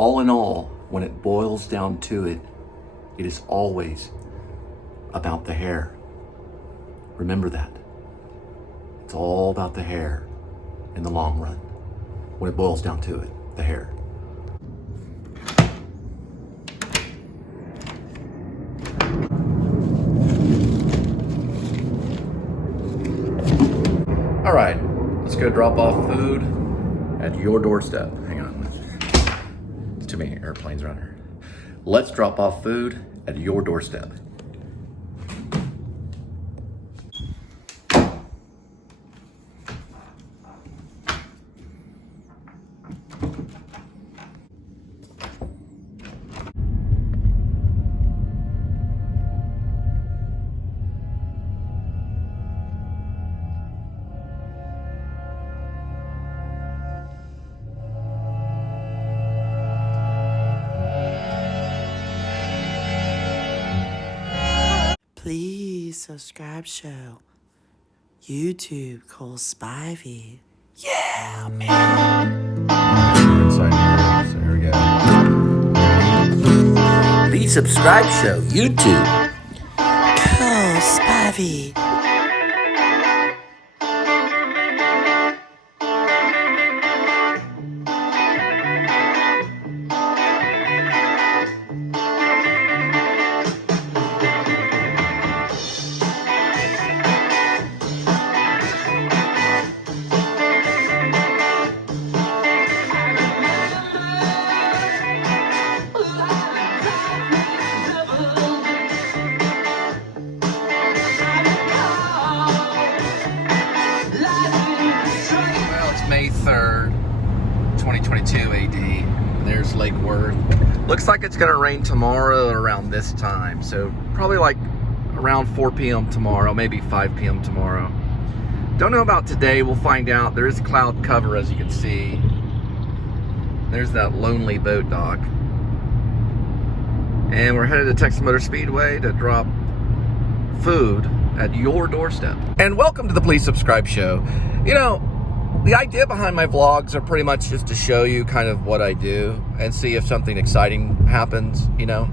all in all, when it boils down to it, it is always about the hair. Remember that. It's all about the hair in the long run. When it boils down to it, the hair. All right, let's go drop off food at your doorstep. Hang on, there's too many airplanes around here. Let's drop off food at your doorstep. Please subscribe show. YouTube Cole Spivey. Yeah, man. Inside here, so here we go. Please subscribe show. YouTube Cole Spivey. May 3rd, 2022 AD. There's Lake Worth. Looks like it's gonna rain tomorrow around this time. So probably like around 4 p.m. tomorrow, maybe 5 p.m. tomorrow. Don't know about today, we'll find out. There is cloud cover, as you can see. There's that lonely boat dock. And we're headed to Texas Motor Speedway to drop food at your doorstep. And welcome to the Please Subscribe show. You know, the idea behind my vlogs are pretty much just to show you kind of what I do and see if something exciting happens, you know.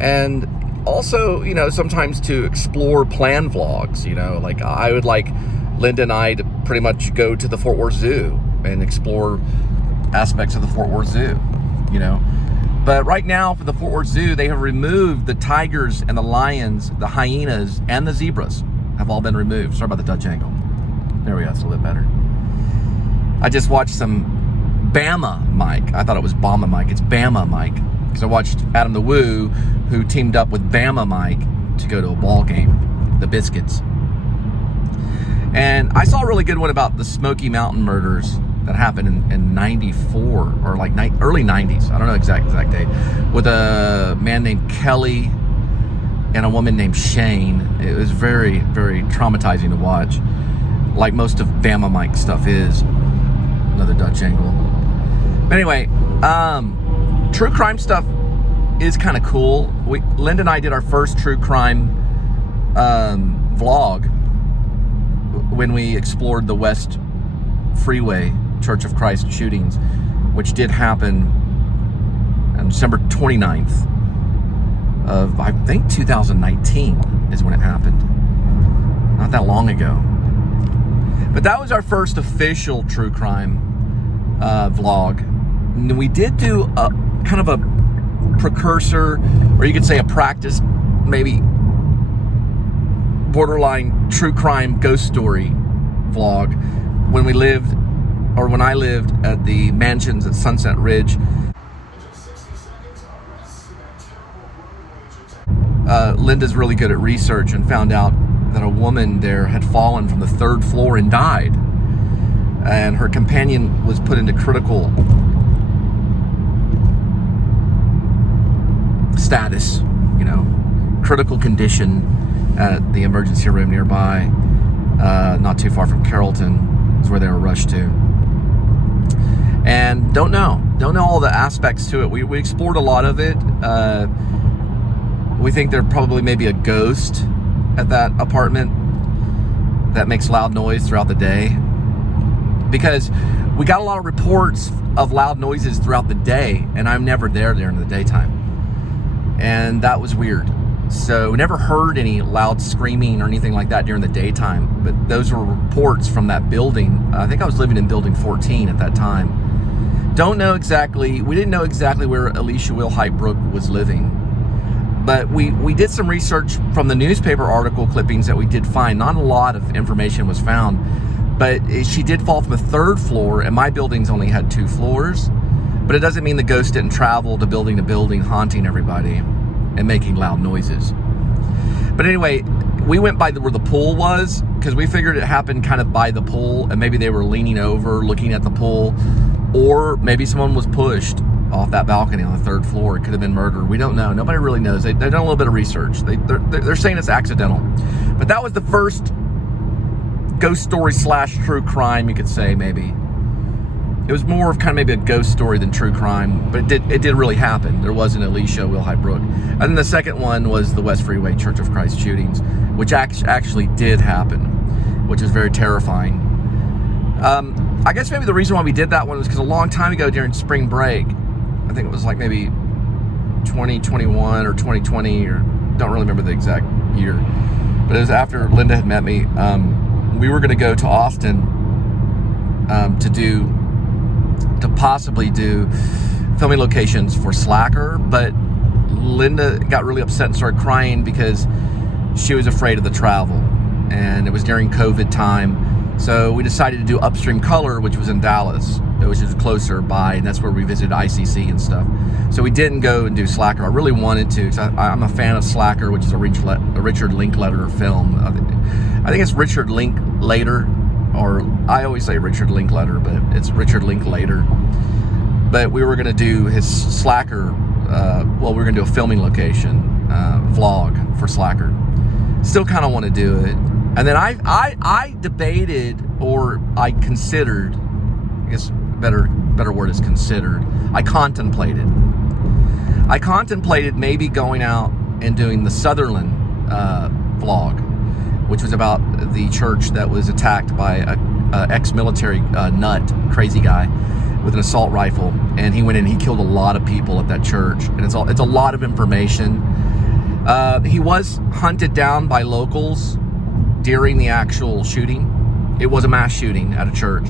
And also, you know, sometimes to explore planned vlogs, you know, like I would like Linda and I to pretty much go to the Fort Worth Zoo and explore aspects of the Fort Worth Zoo, you know. But right now for the Fort Worth Zoo, they have removed the tigers and the lions, the hyenas, and the zebras have all been removed. Sorry about the Dutch angle. There we go, it's a little bit better. I just watched some Bama Mike. I thought it was Bama Mike. It's Bama Mike. Because I watched Adam the Woo, who teamed up with Bama Mike to go to a ball game, the Biscuits. And I saw a really good one about the Smoky Mountain murders that happened in 94 or like early 90s. I don't know exact date. With a man named Kelly and a woman named Shane. It was very, very traumatizing to watch. Like most of Bama Mike stuff is. Another Dutch angle. But anyway, true crime stuff is kind of cool. Linda and I did our first true crime vlog when we explored the West Freeway Church of Christ shootings, which did happen on December 29th of, I think, 2019 is when it happened. Not that long ago. But that was our first official true crime vlog. And we did do a kind of a precursor, or you could say a practice, maybe borderline true crime ghost story vlog when we lived, or when I lived at the mansions at Sunset Ridge. Linda's really good at research and found out that a woman there had fallen from the 3rd floor and died. And her companion was put into critical status, you know, critical condition at the emergency room nearby, not too far from Carrollton is where they were rushed to. And don't know all the aspects to it. We explored a lot of it. We think there probably may be a ghost at that apartment that makes loud noise throughout the day, because we got a lot of reports of loud noises throughout the day, and I'm never there during the daytime. And that was weird. So we never heard any loud screaming or anything like that during the daytime. But those were reports from that building. I think I was living in building 14 at that time. Don't know exactly, we didn't know exactly where Alicia Wilhite Brooke was living. But we did some research from the newspaper article clippings that we did find. Not a lot of information was found, but she did fall from the 3rd floor, and my buildings only had 2 floors. But it doesn't mean the ghost didn't travel to building, haunting everybody and making loud noises. But anyway, we went by where the pool was, because we figured it happened kind of by the pool, and maybe they were leaning over, looking at the pool, or maybe someone was pushed off that balcony on the 3rd floor. It could have been murder. We don't know. Nobody really knows. They've done a little bit of research. They're saying it's accidental. But that was the first ghost story / true crime, you could say, maybe. It was more of kind of maybe a ghost story than true crime, but it did really happen. There was an Alicia Wilhite Brooke. And then the second one was the West Freeway Church of Christ shootings, which actually did happen, which is very terrifying. I guess maybe the reason why we did that one was because a long time ago during spring break, I think it was like maybe 2021 or 2020, or don't really remember the exact year, but it was after Linda had met me. We were going to go to Austin to possibly do filming locations for Slacker, but Linda got really upset and started crying because she was afraid of the travel, and it was during COVID time. So we decided to do Upstream Color, which was in Dallas, which is closer by, and that's where we visited ICC and stuff. So we didn't go and do Slacker. I really wanted to, because I'm a fan of Slacker, which is a Richard Linklater film. I think it's Richard Linklater, or I always say Richard Linklater, but it's Richard Linklater. But we were going to do his Slacker, we were going to do a filming location vlog for Slacker. Still kind of want to do it. And then I debated, or I considered, I guess better word is considered, I contemplated maybe going out and doing the Sutherland vlog, which was about the church that was attacked by a ex-military crazy guy with an assault rifle, and he went in and he killed a lot of people at that church, and it's a lot of information. He was hunted down by locals during the actual shooting. It was a mass shooting at a church,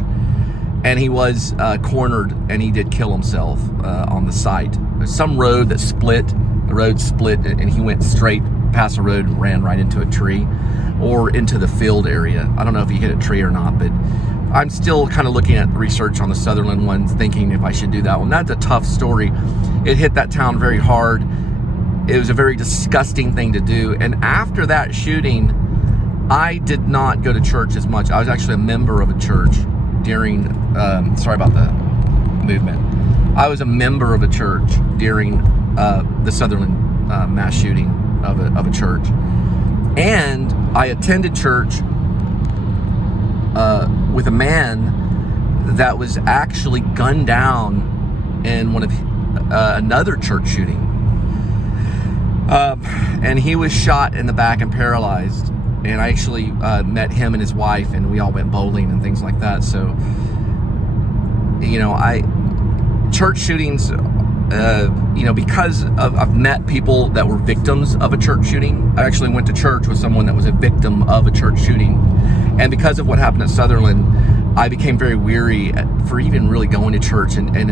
and he was cornered, and he did kill himself on the site. There's some road that split. The road split, and he went straight past the road and ran right into a tree or into the field area. I don't know if he hit a tree or not, but I'm still kind of looking at research on the Sutherland one, thinking if I should do that one. That's a tough story. It hit that town very hard. It was a very disgusting thing to do. And after that shooting, I did not go to church as much. I was actually a member of a church during, sorry about the movement. I was a member of a church during the Sutherland mass shooting of a church. And I attended church with a man that was actually gunned down in one of another church shooting. And he was shot in the back and paralyzed. And I actually met him and his wife, and we all went bowling and things like that. So, you know, church shootings, because I've met people that were victims of a church shooting. I actually went to church with someone that was a victim of a church shooting. And because of what happened at Sutherland, I became very weary for even really going to church. And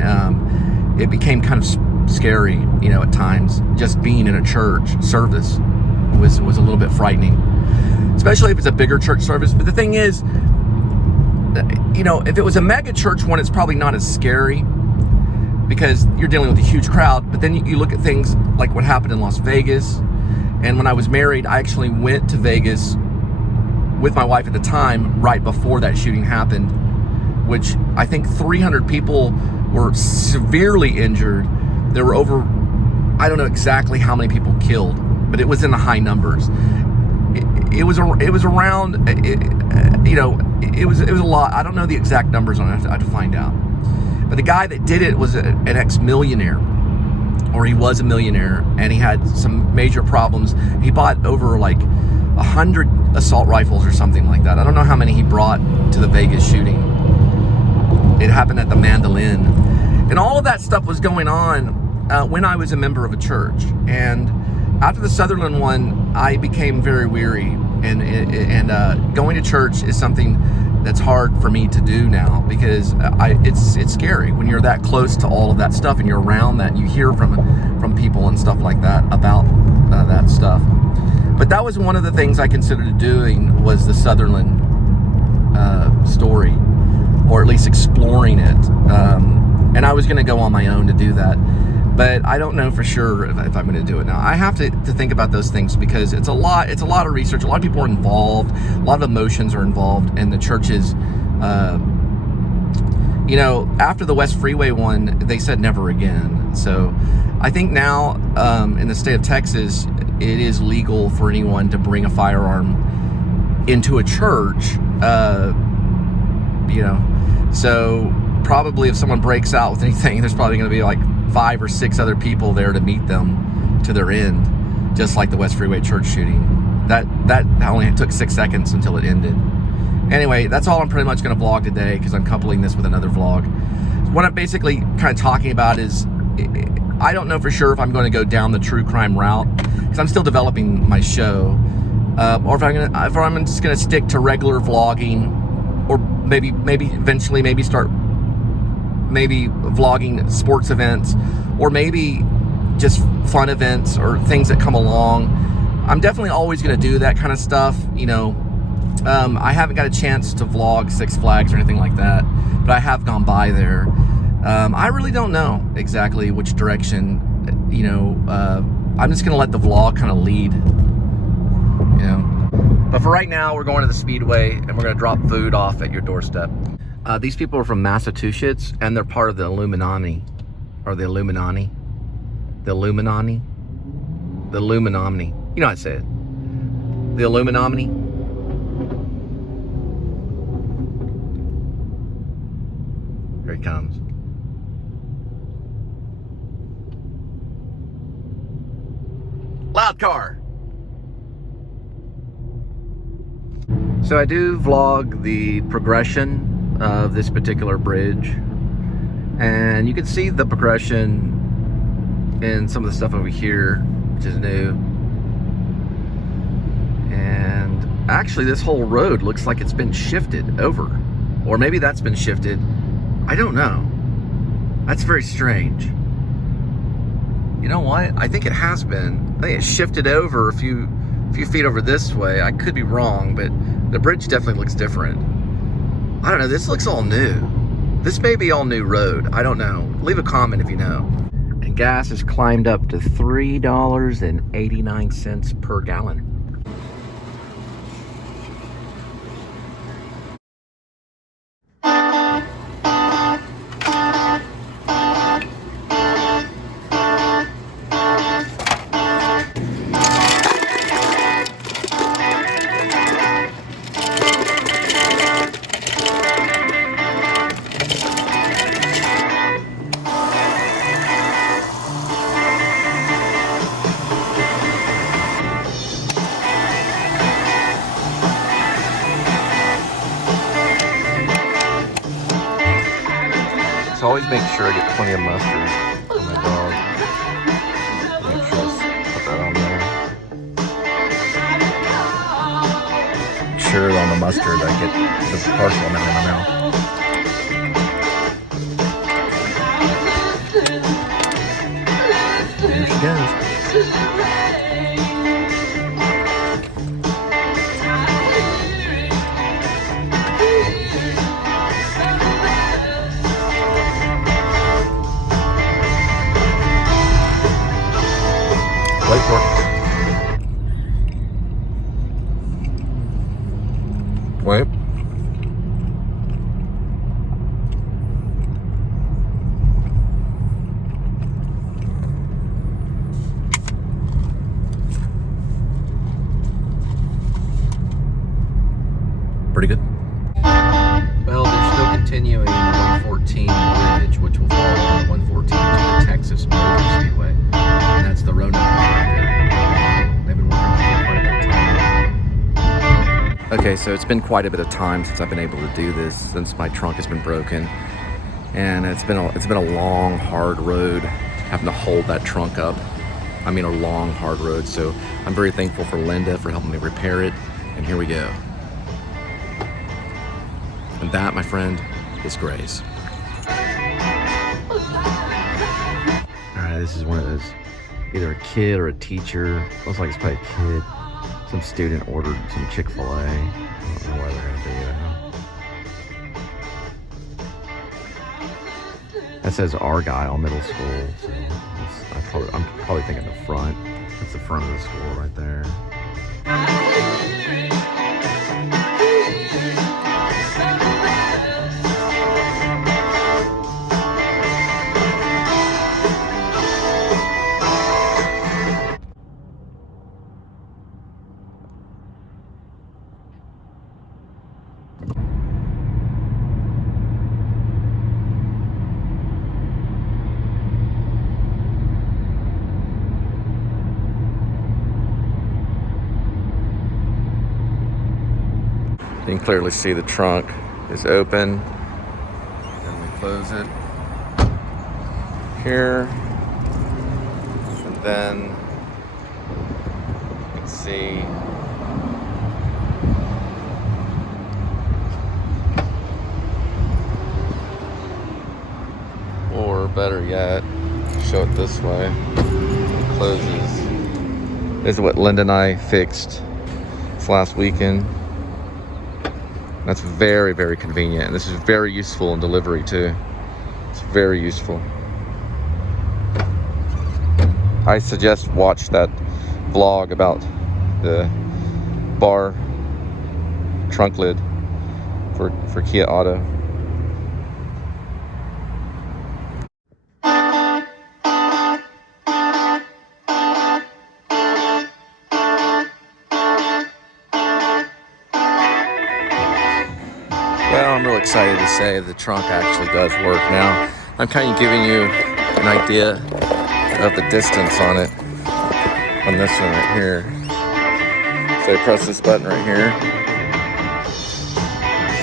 it became kind of scary, at times. Just being in a church service was a little bit frightening. Especially if it's a bigger church service. But the thing is, if it was a mega church one, it's probably not as scary because you're dealing with a huge crowd. But then you look at things like what happened in Las Vegas. And when I was married, I actually went to Vegas with my wife at the time, right before that shooting happened, which I think 300 people were severely injured. There were over, I don't know exactly how many people killed, but it was in the high numbers. It was around, it was a lot. I don't know the exact numbers on it. I have to find out. But the guy that did it was an ex-millionaire, or he was a millionaire, and he had some major problems. He bought over like 100 assault rifles or something like that. I don't know how many he brought to the Vegas shooting. it happened at the Mandolin. And all of that stuff was going on when I was a member of a church. And after the Sutherland one, I became very weary. And going to church is something that's hard for me to do now, because it's scary when you're that close to all of that stuff and you're around that, and you hear from people and stuff like that about that stuff. But that was one of the things I considered doing, was the Sutherland story, or at least exploring it. And I was going to go on my own to do that, but I don't know for sure if I'm going to do it now. I have to think about those things, because it's a lot of research. A lot of people are involved. A lot of emotions are involved, and the churches, after the West Freeway one, they said never again. So I think now in the state of Texas, it is legal for anyone to bring a firearm into a church, so probably if someone breaks out with anything, there's probably going to be like 5 or 6 other people there to meet them to their end, just like the West Freeway church shooting. That only took 6 seconds until it ended. Anyway, that's all I'm pretty much going to vlog today, because I'm coupling this with another vlog. What I'm basically kind of talking about is, I don't know for sure if I'm going to go down the true crime route, because I'm still developing my show, or if I'm just going to stick to regular vlogging, or maybe eventually start vlogging sports events, or maybe just fun events or things that come along. I'm definitely always going to do that kind of stuff. I haven't got a chance to vlog Six Flags or anything like that, but I have gone by there. I really don't know exactly which direction, I'm just going to let the vlog kind of lead, But for right now, we're going to the Speedway, and we're going to drop food off at your doorstep. These people are from Massachusetts, and they're part of the Illuminati. Or the Illuminati. The Illuminati. The Illuminati. You know how I say it. The Illuminati. Here he comes. Loud car. So I do vlog the progression of this particular bridge, and you can see the progression in some of the stuff over here, which is new. And actually this whole road looks like it's been shifted over, or maybe that's been shifted. I don't know. That's very strange. You know what? I think it has been. I think it shifted over a few feet over this way. I could be wrong, but the bridge definitely looks different. I don't know, this looks all new. This may be all new road, I don't know. Leave a comment if you know. And gas has climbed up to $3.89 per gallon. So always make sure I get plenty of mustard on my dog. Make sure I put that on there. Make sure on the mustard I get the partial amount in my mouth. There she goes. Wait for it. Wait. Pretty good. Well, they're still continuing the 114 bridge, which will follow on the 114 to the Texas Motor Speedway. And that's the Roanoke project. They've been working on it for quite a bit of time. Okay, so it's been quite a bit of time since I've been able to do this, since my trunk has been broken. And it's been a long, hard road having to hold that trunk up. I mean, a long, hard road. So I'm very thankful for Linda for helping me repair it. And here we go. And that, my friend, is grace. All right, this is one of those, either a kid or a teacher. Looks like it's probably a kid. Some student ordered some Chick-fil-A. I don't know where they're gonna be though. That says Argyle Middle School, so I'm probably thinking the front. That's the front of the school right there. You can clearly see the trunk is open. And we close it here. And then you can see or better yet, show it this way. It closes. This is what Linda and I fixed this last weekend. That's very, very convenient. And this is very useful in delivery too. It's very useful. I suggest watch that vlog about the bar trunk lid for Kia Auto. Well, I'm really excited to say the trunk actually does work now. I'm kind of giving you an idea of the distance on it on this one right here. So I press this button right here.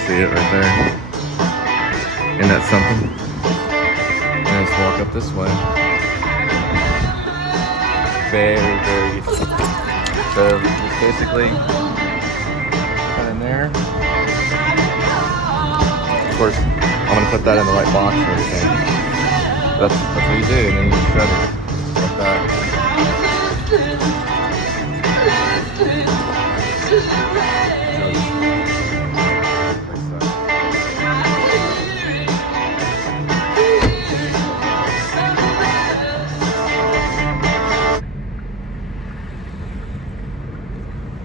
See it right there? Isn't that something? And just walk up this way. Very, very easy. So just basically put in there. Of course, I'm gonna put that in the right box and everything. That's what you do, and then you just shut it like that.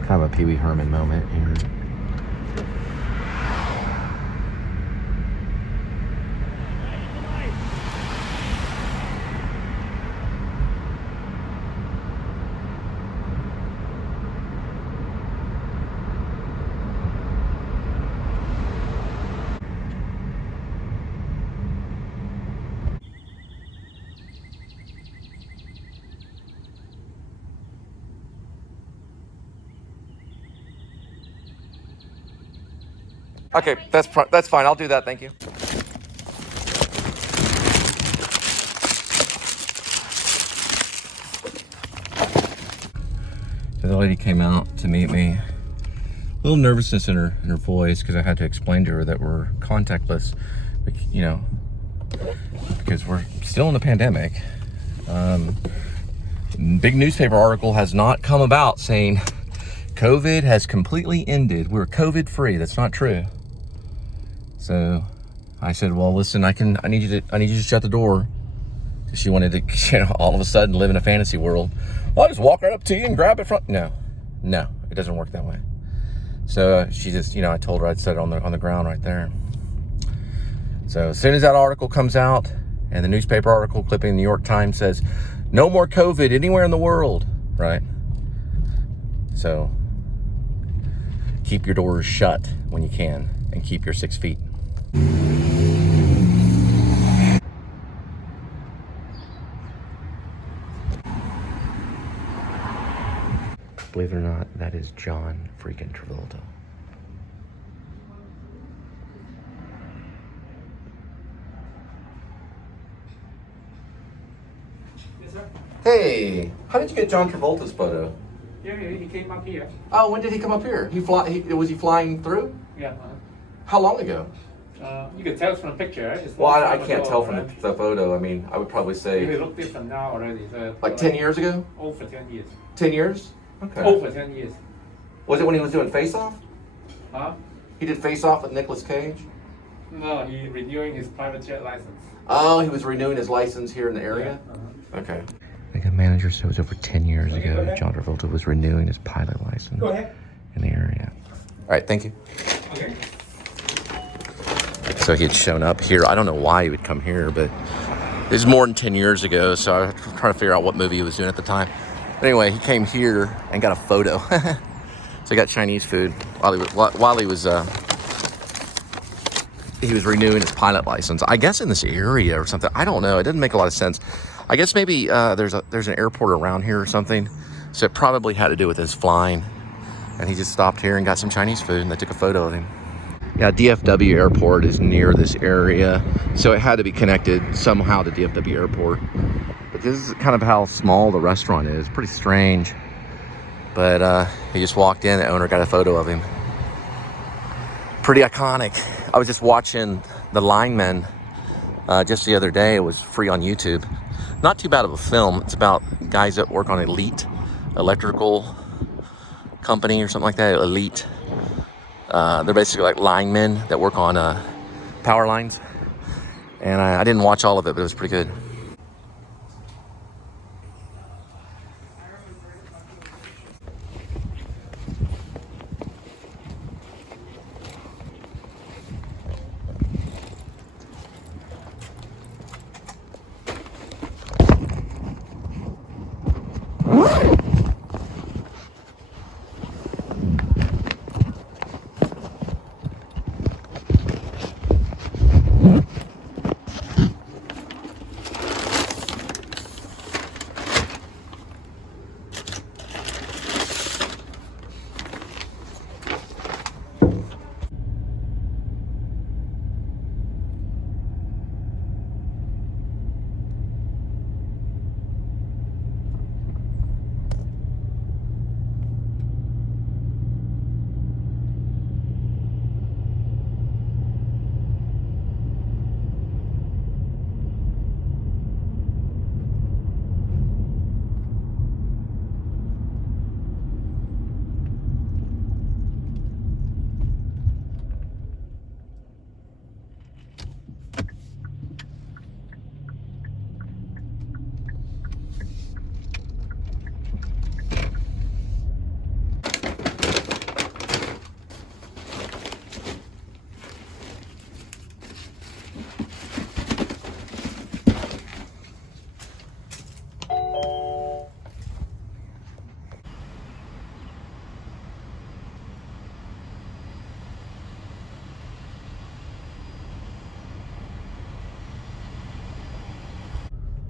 Kind of a Pee Wee Herman moment here. Okay, that's fine. I'll do that. Thank you. So the lady came out to meet me. A little nervousness in her voice because I had to explain to her that we're contactless, you know, because we're still in the pandemic. Big newspaper article has not come about saying COVID has completely ended. We're COVID free. That's not true. So I said, well, listen, I need you to shut the door. She wanted to, you know, all of a sudden live in a fantasy world. Well, I'll just walk right up to you and grab it from. No, it doesn't work that way. So she just, you know, I told her I'd set it on the ground right there. So as soon as that article comes out, and the newspaper article clipping in the New York Times says, no more COVID anywhere in the world, right? So keep your doors shut when you can, and keep your 6 feet. Believe it or not, that is John freaking Travolta. sir. Hey, how did you get John Travolta's photo? Yeah, he came up here. Oh, when did he come up here? Was he flying through? Yeah. How long ago? You can tell from the picture. It's Well, long I time can't ago, tell from right? the photo. I mean, I would probably It say look different now already. So like 10 years ago? Over 10 years. 10 years? Okay. Over 10 years. Was it when he was doing Face Off? Huh? He did Face Off with Nicolas Cage? No, he renewing his private jet license. Oh, he was renewing his license here in the area? Yeah. Okay. The manager said it was over 10 years ago. John Travolta was renewing his pilot license in the area. All right, thank you. Okay. So he had shown up here. I don't know why he would come here, but this is more than 10 years ago, so I was trying to figure out what movie he was doing at the time. But anyway, he came here and got a photo. So he got Chinese food while he was renewing his pilot license. I guess in this area or something. I don't know. It didn't make a lot of sense. I guess maybe there's an airport around here or something. So it probably had to do with his flying. And he just stopped here and got some Chinese food, and they took a photo of him. Yeah, DFW Airport is near this area, so it had to be connected somehow to DFW Airport. But this is kind of how small the restaurant is. Pretty strange. But he just walked in, the owner got a photo of him. Pretty iconic. I was just watching The Linemen just the other day. It was free on YouTube. Not too bad of a film. It's about guys that work on Elite Electrical Company or something like that. Elite. They're basically like linemen that work on power lines. And I didn't watch all of it, but it was pretty good.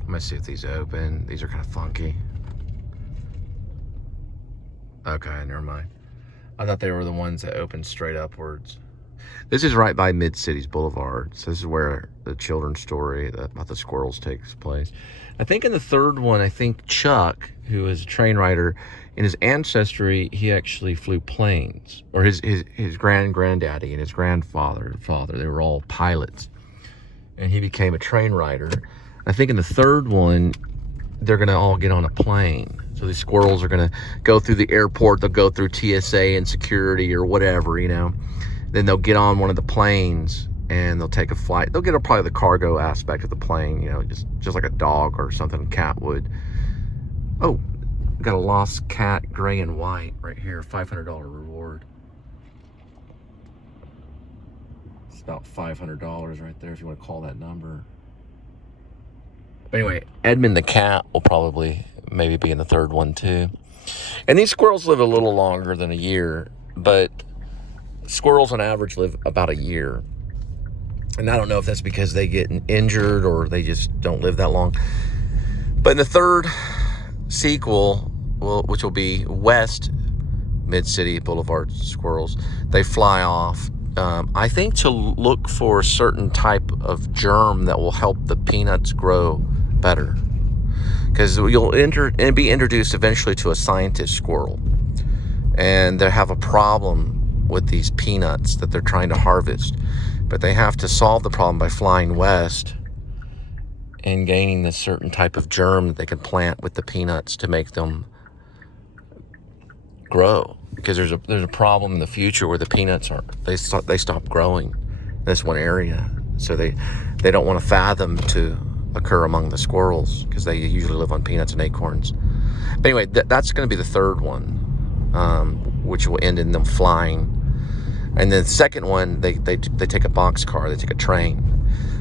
I'm gonna see if these open. These are kind of funky. Okay, never mind. I thought they were the ones that opened straight upwards. This is right by Mid-Cities Boulevard. So this is where the children's story about the squirrels takes place. I think in the third one, I think Chuck, who is a train rider, in his ancestry, he actually flew planes. Or his granddaddy and his father, they were all pilots. And he became a train rider. I think in the third one, they're gonna all get on a plane. So these squirrels are gonna go through the airport, they'll go through TSA and security or whatever, you know. Then they'll get on one of the planes and they'll take a flight. They'll get probably the cargo aspect of the plane, you know, just like a dog or something a cat would. Oh, got a lost cat, gray and white right here, $500 reward. It's about $500 right there if you want to call that number. But anyway, Edmund the cat will probably maybe be in the third one too. And these squirrels live a little longer than a year, but squirrels on average live about a year. And I don't know if that's because they get injured or they just don't live that long. But in the third sequel, which will be West Mid-City Boulevard squirrels, they fly off. I think to look for a certain type of germ that will help the peanuts grow better. because you'll be introduced eventually to a scientist squirrel, and they have a problem with these peanuts that they're trying to harvest, but they have to solve the problem by flying west and gaining this certain type of germ that they can plant with the peanuts to make them grow. Because there's a problem in the future where the peanuts they stop growing in this one area, so they don't want to fathom to occur among the squirrels because they usually live on peanuts and acorns. But anyway, that's going to be the third one, which will end in them flying. And then the second one, they take a boxcar, they take a train,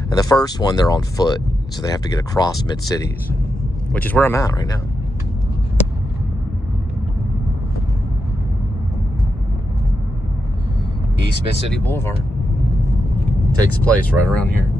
and the first one they're on foot, so they have to get across mid-cities, which is where I'm at right now. East Mid-City Boulevard takes place right around here.